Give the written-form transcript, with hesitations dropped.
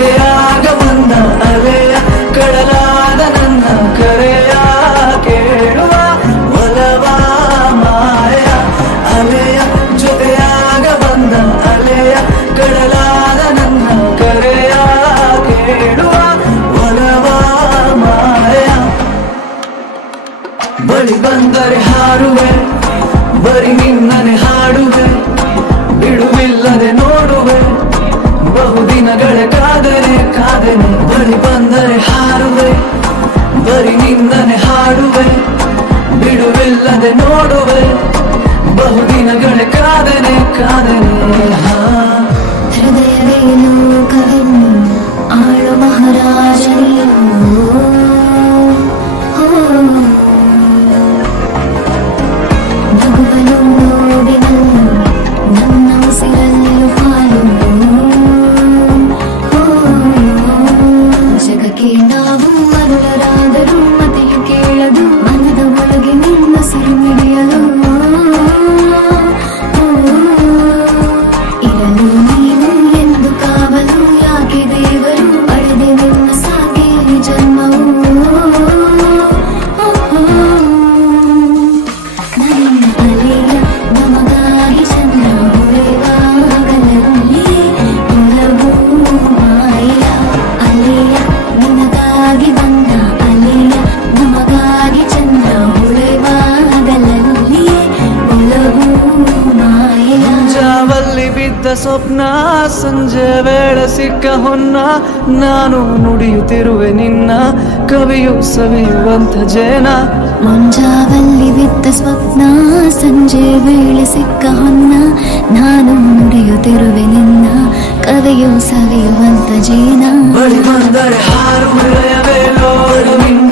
ಜೊತೆಯಾಗ ಬಂದ ಅಲೆಯ ಕಡಲಾದ ನನ್ನ ಕರೆಯ ಕೇಳುವ ಒಲವ ಮಾಯ ಅಲೆಯ ಜೊತೆಯಾಗ ಬಂದ ಅಲೆಯ ಕಡಲಾದ ನನ್ನ ಕರೆಯ ಕೇಳುವ ಒಲವ ಮಾಯ ಬಳಿ ಬಂದರೆ ಹಾರುವೆ ಬರಿ ನಿನ್ನನೆ ಹಾಡುವೆ ಬಿಡುವಿಲ್ಲದೆ ನೋಡುವೆ ಬಹುದಿನಗಳ ಕಾದನೆ ಬಳಿ ಬಂದರೆ ಹಾರುವೆ ಬರಿ ನಿನ್ನನೆ ಹಾಡುವೆ ಬಿಡುವಿಲ್ಲದೆ ನೋಡುವೆ ಬಹುದಿನಗಳ ಕಾದನೆ ಹೃದಯವೇನು ಕವಿನು ಆಳು ಮಹಾರಾಜನಿಯೋ ನಗುವನು ನೋಡಿನನು ನನ್ನ ಉಸಿರಲ್ಲೂ ಹಾಲು ಜಗಕ್ಕೆ ನಾವು ಮರುಳರಾದರೂ ಮತೆಯು ಕೇಳದು ಮನದ ಒಳಗೆ ನಿನ್ನ ಸಿರುಮಿಡಿಯಲು ಇರಲು ನೀನು ಎಂದು ಕಾವಲು ಯಾಕೆ ದೇವರು ಪಡೆದೆ ನಿನ್ನ ಸಾಕೇರಿ ಜನ್ಮವು ನನ್ನ ಅಲೆಯ ನಮಗಾಗಿ ಚಂದ ಹೊಳೆವಾಗಲಲ್ಲಿ ಒಲವು ಮಾಯ ಅಲೆಯ ನಿನಗಾಗಿ ಬಂದ ಅಲೆಯ ನಮಗಾಗಿ ಚಂದ ಹೊಳೆವಾಗಲಲ್ಲಿ ಒಲವು ಮಾಯ ಜಾವಲ್ಲಿ ಬಿದ್ದ ಸ್ವಪ್ನ ಸಂಜೆ ವೇಳೆ ಸಿಕ್ಕ ಹೊನ್ನ ನಾನು ನುಡಿಯುತ್ತಿರುವೆ ನಿನ್ನ ಕವಿಯು ಸವಿಯುವಂತ ಜೇನ ಮುಂಜಾವಲ್ಲಿ ಬಿದ್ದ ಸ್ವಪ್ನ ಸಂಜೆ ವೇಳೆ ಸಿಕ್ಕ ಹೊನ್ನ ನಾನು ನುಡಿಯುತ್ತಿರುವೆ ನಿನ್ನ ಕವಿಯು ಸವಿಯುವಂತ ಜೇನ ಬಳಿ ಬಂದರೆ ಹಾರು ಹೃದಯವೇ ಲೋಡ ನಿನ್ನ